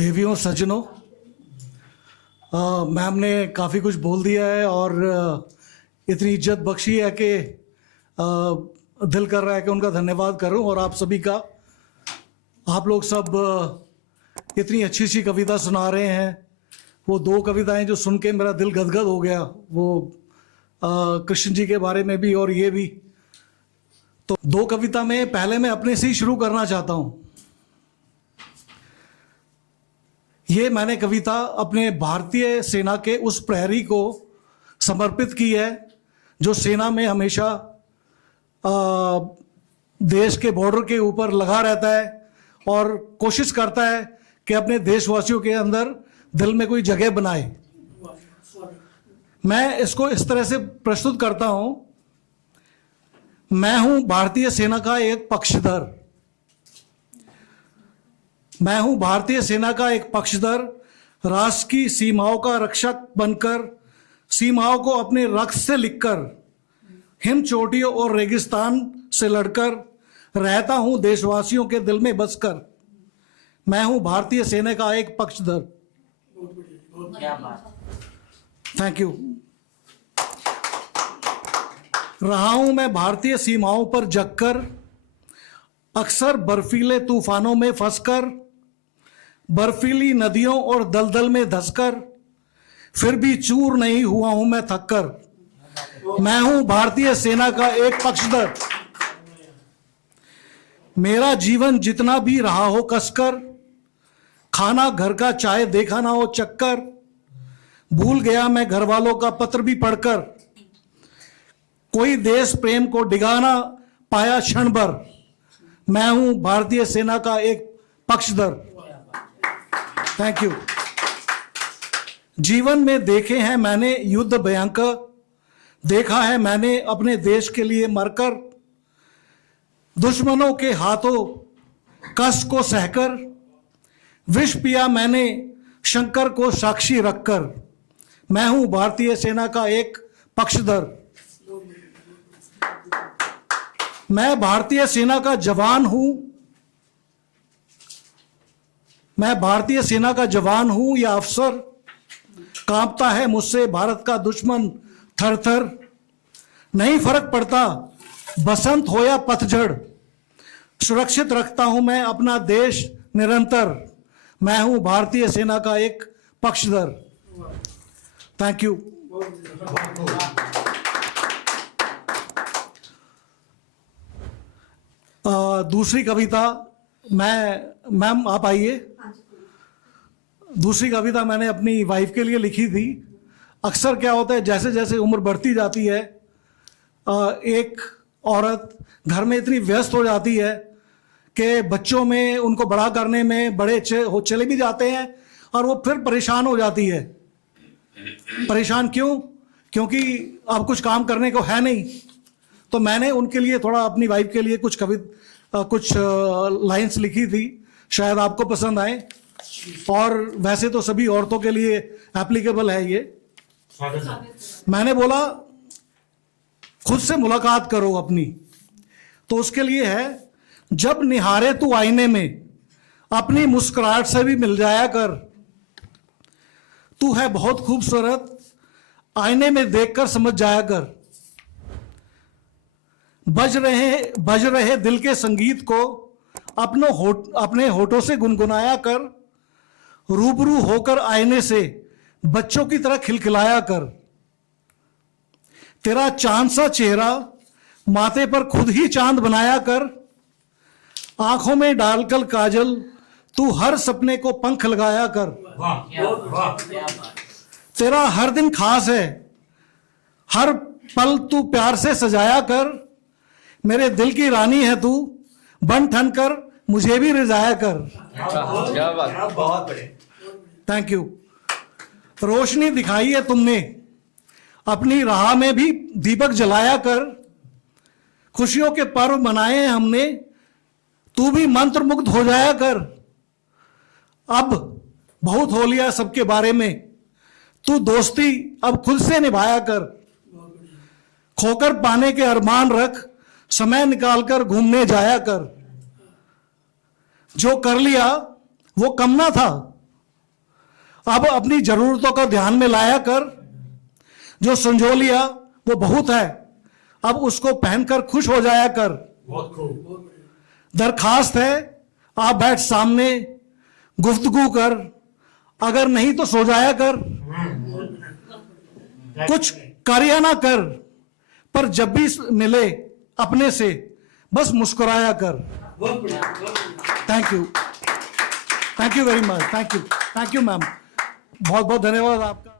देवियों सज्जनों, मैम ने काफ़ी कुछ बोल दिया है और इतनी इज्जत बख्शी है कि दिल कर रहा है कि उनका धन्यवाद करूं। और आप सभी का, आप लोग सब इतनी अच्छी अच्छी कविता सुना रहे हैं। वो दो कविताएं जो सुन के मेरा दिल गदगद हो गया, वो कृष्ण जी के बारे में भी और ये भी। तो दो कविता में पहले मैं अपने से ही शुरू करना चाहता हूं। ये मैंने कविता अपने भारतीय सेना के उस प्रहरी को समर्पित की है जो सेना में हमेशा देश के बॉर्डर के ऊपर लगा रहता है और कोशिश करता है कि अपने देशवासियों के अंदर दिल में कोई जगह बनाए। मैं इसको इस तरह से प्रस्तुत करता हूं। मैं हूं भारतीय सेना का एक पक्षधर। मैं हूं भारतीय सेना का एक पक्षधर, राष्ट्र की सीमाओं का रक्षक बनकर, सीमाओं को अपने रक्त से लिखकर, हिम चोटियों और रेगिस्तान से लड़कर, रहता हूं देशवासियों के दिल में बसकर। मैं हूं भारतीय सेना का एक पक्षधर। Thank you. रहा हूं मैं भारतीय सीमाओं पर जगकर, अक्सर बर्फीले तूफानों में फंसकर, बर्फीली नदियों और दलदल में धंसकर, फिर भी चूर नहीं हुआ हूं मैं थककर। मैं हूं भारतीय सेना का एक पक्षधर। मेरा जीवन जितना भी रहा हो कसकर, खाना घर का चाहे देखा ना हो चक्कर, भूल गया मैं घर वालों का पत्र भी पढ़कर, कोई देश प्रेम को डिगा ना पाया क्षण भर। मैं हूं भारतीय सेना का एक पक्षधर। Thank you. जीवन में देखे हैं मैंने युद्ध भयंकर, देखा है मैंने अपने देश के लिए मरकर, दुश्मनों के हाथों कष्ट को सहकर, विष पिया मैंने शंकर को साक्षी रखकर। मैं हूं भारतीय सेना का एक पक्षधर। मैं भारतीय सेना का जवान हूं। मैं भारतीय सेना का जवान हूं या अफसर, कांपता है मुझसे भारत का दुश्मन थर थर। नहीं फर्क पड़ता बसंत हो या पतझड़, सुरक्षित रखता हूं मैं अपना देश निरंतर। मैं हूं भारतीय सेना का एक पक्षधर। Thank you. दूसरी कविता मैम आप आइए। दूसरी कविता मैंने अपनी वाइफ के लिए लिखी थी। अक्सर क्या होता है, जैसे जैसे उम्र बढ़ती जाती है, एक औरत घर में इतनी व्यस्त हो जाती है कि बच्चों में उनको बड़ा करने में बड़े चले भी जाते हैं और वो फिर परेशान हो जाती है। परेशान क्यों? क्योंकि अब कुछ काम करने को है नहीं। तो मैंने उनके लिए थोड़ा, अपनी वाइफ के लिए कुछ लाइंस लिखी थी, शायद आपको पसंद आए। और वैसे तो सभी औरतों के लिए एप्लीकेबल है ये। मैंने बोला खुद से मुलाकात करो अपनी, तो उसके लिए है, जब निहारे तू आईने में अपनी मुस्कुराहट से भी मिल जाया कर। तू है बहुत खूबसूरत, आईने में देखकर समझ जाया कर। बज रहे दिल के संगीत को अपने होठों से गुनगुनाया कर। रूबरू होकर आईने से बच्चों की तरह खिलखिलाया कर। तेरा चांद सा चेहरा माथे पर खुद ही चांद बनाया कर। आंखों में डालकर काजल तू हर सपने को पंख लगाया कर। तेरा हर दिन खास है, हर पल तू प्यार से सजाया कर। मेरे दिल की रानी है तू, बन ठन कर मुझे भी रिझाया कर। क्या बात, बहुत बढ़िया। Thank you. रोशनी दिखाई है तुमने, अपनी राह में भी दीपक जलाया कर। खुशियों के पर्व मनाए हैं हमने, तू भी मंत्र मुग्ध हो जाया कर। अब बहुत हो लिया सबके बारे में, तू दोस्ती अब खुद से निभाया कर। खोकर पाने के अरमान रख, समय निकालकर घूमने जाया कर। जो कर लिया वो कम ना था, अब अपनी जरूरतों को ध्यान में लाया कर, जो संजो लिया वो बहुत है, अब उसको पहनकर खुश हो जाया कर। दरखास्त है आप बैठ सामने गुफ्तगू कर, अगर नहीं तो सो जाया कर। कुछ कार्य ना कर, पर जब भी मिले अपने से बस मुस्कुराया कर। Thank you very much, thank you ma'am, बहुत बहुत धन्यवाद आपका।